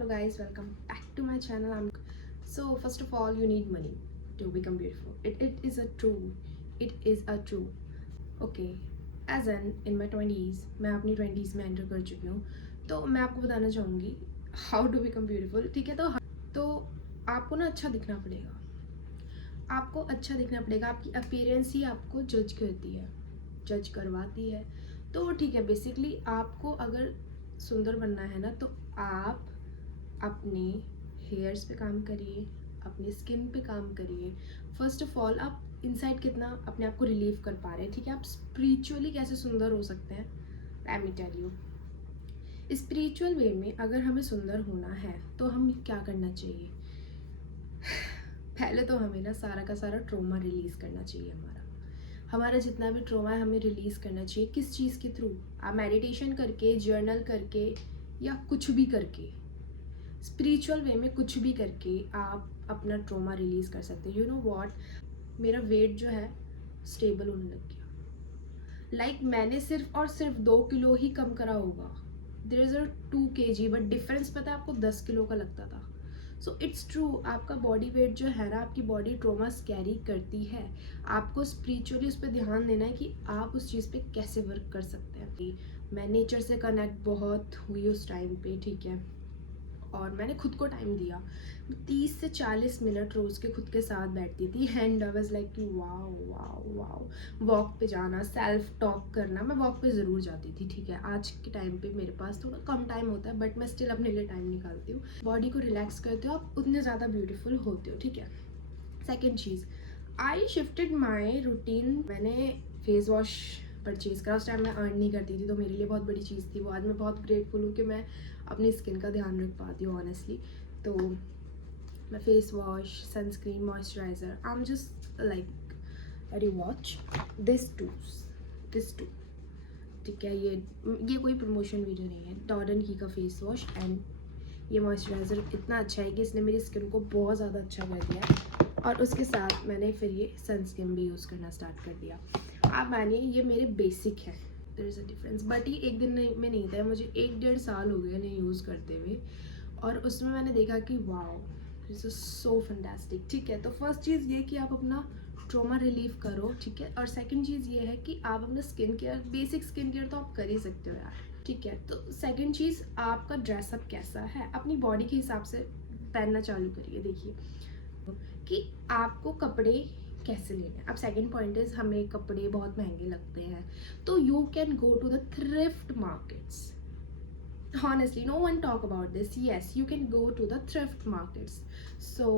Hello guys, welcome back to my channel. So first of all, you need money to become beautiful. It is a true. It is a true. Okay, as in my 20s, मैं अपनी 20s में enter कर चुकी हूँ, तो मैं आपको बताना चाहूँगी हाउ टू बिकम ब्यूटीफुल. ठीक है, तो आपको ना अच्छा दिखना पड़ेगा. आपको अच्छा दिखना पड़ेगा. आपकी अपीयरेंस ही आपको जज करती है, जज करवाती है. तो ठीक है, बेसिकली आपको अगर सुंदर बनना है ना, तो आप अपने हेयर्स पे काम करिए, अपनी स्किन पे काम करिए. फर्स्ट ऑफ ऑल, आप इनसाइड कितना अपने आप को रिलीव कर पा रहे हैं. ठीक है, आप स्पिरिचुअली कैसे सुंदर हो सकते हैं, let me tell you. Spiritual way में अगर हमें सुंदर होना है तो हमें क्या करना चाहिए. पहले तो हमें ना सारा का सारा ट्रॉमा रिलीज़ करना चाहिए. हमारा जितना भी ट्रॉमा है हमें रिलीज़ करना चाहिए. किस चीज़ के थ्रू? आप मेडिटेशन करके, जर्नल करके, या कुछ भी करके, स्पिरिचुअल वे में कुछ भी करके आप अपना ट्रॉमा रिलीज़ कर सकते हैं. यू नो वॉट, मेरा वेट जो है स्टेबल होने लग गया. मैंने सिर्फ और सिर्फ 2 किलो ही कम करा होगा. There is a 2 kg, but difference पता है आपको 10 किलो का लगता था. सो इट्स ट्रू, आपका बॉडी वेट जो है ना, आपकी बॉडी ट्रॉमास कैरी करती है. आपको स्पिरिचुअली उस पर ध्यान देना है कि आप उस चीज़ पे कैसे वर्क कर सकते हैं. मैं नेचर से कनेक्ट बहुत हुई उस टाइम पे. ठीक है, और मैंने खुद को टाइम दिया. 30 से 40 मिनट रोज़ के खुद के साथ बैठती थी. एंड आई वाज लाइक कि वाओ वाओ वाओ. वॉक पे जाना, सेल्फ टॉक करना. मैं वॉक पे ज़रूर जाती थी. ठीक है, आज के टाइम पे मेरे पास थोड़ा कम टाइम होता है, बट मैं स्टिल अपने लिए टाइम निकालती हूँ. बॉडी को रिलैक्स करते हो आप, उतने ज़्यादा ब्यूटीफुल होते हो. ठीक है, second cheese, I shifted my routine. मैंने फेस वॉश परचेज़ करा. उस टाइम मैं अर्न नहीं करती थी, तो मेरे लिए बहुत बड़ी चीज़ थी वो. आज मैं बहुत ग्रेटफुल हूँ कि मैं अपनी स्किन का ध्यान रख पाती हूँ ऑनेस्टली. तो मैं face wash, sunscreen, moisturiser, I am just like very watch this too. ठीक है, ये कोई प्रमोशन वीडियो नहीं है. डॉर्डन की का फेस वॉश एंड ये मॉइस्चराइज़र इतना अच्छा है कि इसने मेरी स्किन को बहुत ज़्यादा अच्छा कर दिया है. और उसके साथ मैंने फिर ये सनस्क्रीन भी यूज़ करना स्टार्ट कर दिया. आप मानिए ये मेरे बेसिक है. There is a difference, but ये एक दिन में नहीं था. मुझे 1-1.5 साल हो गए नहीं यूज़ करते हुए, और उसमें मैंने देखा कि wow, this is so fantastic. ठीक है, तो फर्स्ट चीज़ ये कि आप अपना ट्रॉमा रिलीव करो. ठीक है, और सेकंड चीज़ ये है कि आप अपना skin care, basic skin care तो आप कर ही सकते हो यार. ठीक है, तो सेकंड चीज़, आपका ड्रेसअप कैसा है, अपनी बॉडी के हिसाब से पहनना चालू करिए. देखिए कि आपको कपड़े कैसे लेने हैं. अब सेकंड पॉइंट इज, हमें कपड़े बहुत महंगे लगते हैं, तो you can go to the thrift markets. Honestly, no one talk about this. Yes, you can go to the thrift markets. So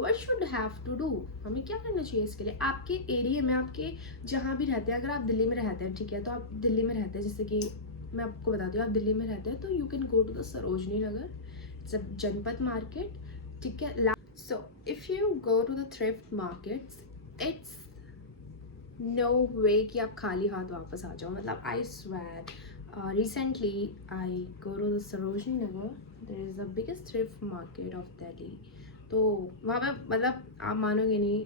what should have to do, हमें क्या करना चाहिए इसके लिए. आपके एरिया में, आपके जहाँ भी रहते हैं, अगर आप दिल्ली में रहते हैं, ठीक है, तो आप दिल्ली में रहते हैं, जैसे कि मैं आपको बताती हूँ, आप दिल्ली में रहते हैं, तो you can go to the Sarojini Nagar. It's a Janpath market. ठीक है, so if you go to the thrift markets, it's no way कि आप खाली हाथ वापस आ जाओ. मतलब I swear, recently I go to the Sarojini Nagar. There is the biggest thrift market of Delhi. तो वहाँ पे मतलब आप मानोगे नहीं,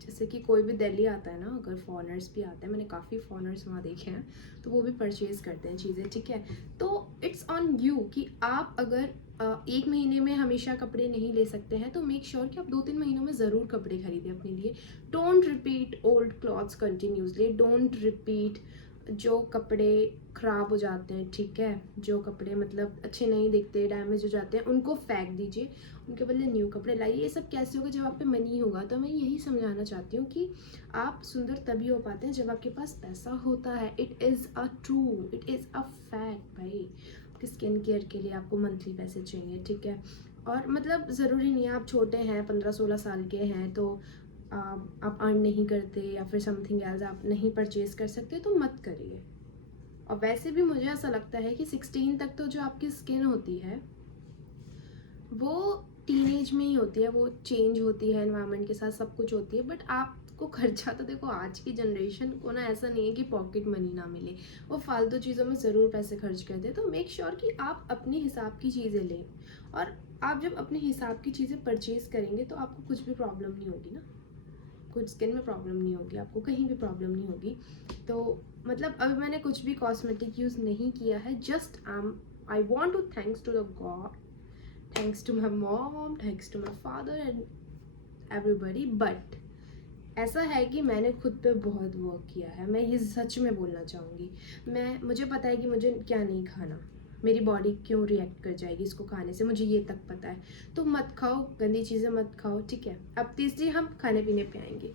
जैसे कि कोई भी दिल्ली आता है ना, अगर फॉरनर्स भी आते हैं, मैंने काफ़ी फॉरनर्स वहाँ देखे हैं, तो वो भी परचेज़ करते हैं चीज़ें. ठीक है, तो इट्स ऑन यू कि आप अगर 1 महीने में हमेशा कपड़े नहीं ले सकते हैं, तो मेक श्योर कि आप 2-3 महीनों में ज़रूर कपड़े खरीदें अपने लिए. Don't repeat old clothes continuously. Don't repeat जो कपड़े ख़राब हो जाते हैं. ठीक है, जो कपड़े मतलब अच्छे नहीं दिखते, डैमेज हो जाते हैं, उनको फेंक दीजिए. उनके बदले न्यू कपड़े लाइए. ये सब कैसे होगा, जब आप पे मनी होगा. तो मैं यही समझाना चाहती हूँ कि आप सुंदर तभी हो पाते हैं जब आपके पास पैसा होता है. इट इज़ अ फैक्ट भाई. आपकी स्किन केयर के लिए आपको मंथली पैसे चाहिए. ठीक है, और मतलब ज़रूरी नहीं है आप छोटे हैं, 15-16 साल के हैं, तो आप अर्न नहीं करते या फिर समथिंग एल्स आप नहीं परचेज़ कर सकते, तो मत करिए. और वैसे भी मुझे ऐसा लगता है कि 16 तक तो जो आपकी स्किन होती है वो टीनेज में ही होती है. वो चेंज होती है एनवायरनमेंट के साथ, सब कुछ होती है. बट आपको खर्चा तो देखो, आज की जनरेशन को ना ऐसा नहीं है कि पॉकेट मनी ना मिले, वो फालतू चीज़ों में ज़रूर पैसे खर्च करते हैं. तो मेक श्योर कि आप अपने हिसाब की चीज़ें लें. और आप जब अपने हिसाब की चीज़ें परचेज़ करेंगे तो आपको कुछ भी प्रॉब्लम नहीं होगी ना. कुछ स्किन में प्रॉब्लम नहीं होगी, आपको कहीं भी प्रॉब्लम नहीं होगी. तो मतलब अभी मैंने कुछ भी कॉस्मेटिक यूज़ नहीं किया है. Just I want to thanks to the god thanks to my mom, thanks to my father and everybody. But ऐसा है कि मैंने खुद पे बहुत वर्क किया है, मैं ये सच में बोलना चाहूँगी। मुझे पता है कि मुझे क्या नहीं खाना, मेरी बॉडी क्यों रिएक्ट कर जाएगी इसको खाने से, मुझे ये तक पता है। तो मत खाओ, गंदी चीज़ें मत खाओ, ठीक है। अब तीसरी हम खाने पीने पे आएंगे।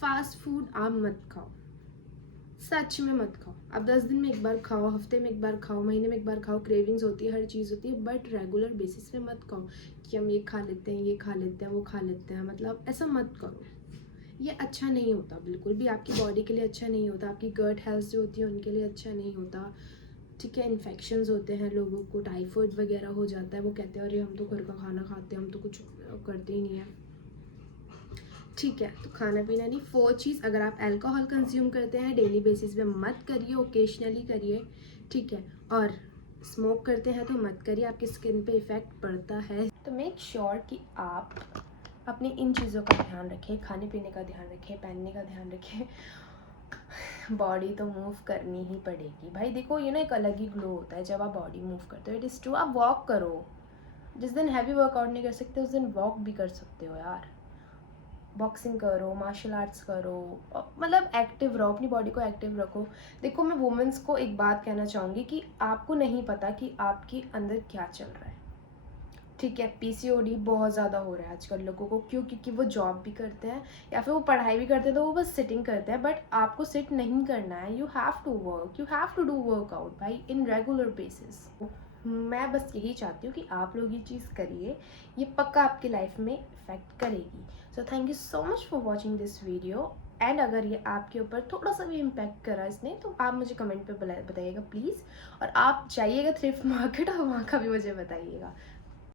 फास्ट फूड आप मत खाओ, सच में मत खाओ। आप 10 दिन में एक बार खाओ, हफ्ते में एक बार खाओ, महीने में एक बार खाओ, क्रेविंग्स होती है, हर चीज़ होती है, बट रेगुलर बेसिस पे मत खाओ कि हम ये खा लेते हैं, ये खा लेते हैं, वो खा लेते हैं, मतलब ऐसा मत करो। ये अच्छा नहीं होता, बिल्कुल भी आपकी बॉडी के लिए अच्छा नहीं होता, आपकी गट हेल्थ जो होती है उनके लिए अच्छा नहीं होता, ठीक है। इन्फेक्शंस होते हैं, लोगों को टाइफाइड वगैरह हो जाता है, वो कहते हैं अरे हम तो घर का खाना खाते हैं, हम तो कुछ करते ही नहीं है, ठीक है। तो खाना पीना नहीं। 4 चीज़, अगर आप अल्कोहल कंज्यूम करते हैं डेली बेसिस पे मत करिए, ओकेजनली करिए, ठीक है। और स्मोक करते हैं तो मत करिए, आपकी स्किन पे इफ़ेक्ट पड़ता है। तो मेक श्योर कि आप अपनी इन चीज़ों का ध्यान रखें, खाने पीने का ध्यान रखें, पहनने का ध्यान रखें। बॉडी तो मूव करनी ही पड़ेगी भाई, देखो ये ना एक अलग ही ग्लो होता है जब आप बॉडी मूव करते हो। It is true. आप वॉक करो, जिस दिन हैवी वर्कआउट नहीं कर सकते उस दिन वॉक भी कर सकते हो यार। बॉक्सिंग करो, मार्शल आर्ट्स करो, मतलब एक्टिव रहो, अपनी बॉडी को एक्टिव रखो। देखो मैं वुमेंस को एक बात कहना चाहूँगी कि आपको नहीं पता कि आपके अंदर क्या चल रहा है, ठीक है। पीसीओडी बहुत ज़्यादा हो रहा है आजकल लोगों को, क्यों? क्योंकि वो जॉब भी करते हैं या फिर वो पढ़ाई भी करते हैं, तो वो बस सिटिंग करते हैं। बट आपको सिट नहीं करना है, you have to work, you have to do workout भाई इन रेगुलर बेसिस। मैं बस यही चाहती हूँ कि आप लोग ये चीज़ करिए, ये पक्का आपकी लाइफ में इफेक्ट करेगी। So thank you so much for watching this video. And अगर ये आपके ऊपर थोड़ा सा भी इम्पैक्ट करा इसने, तो आप मुझे कमेंट पे बताइएगा प्लीज़। और आप जाइएगा थ्रिफ्ट मार्केट और वहाँ का भी मुझे बताइएगा।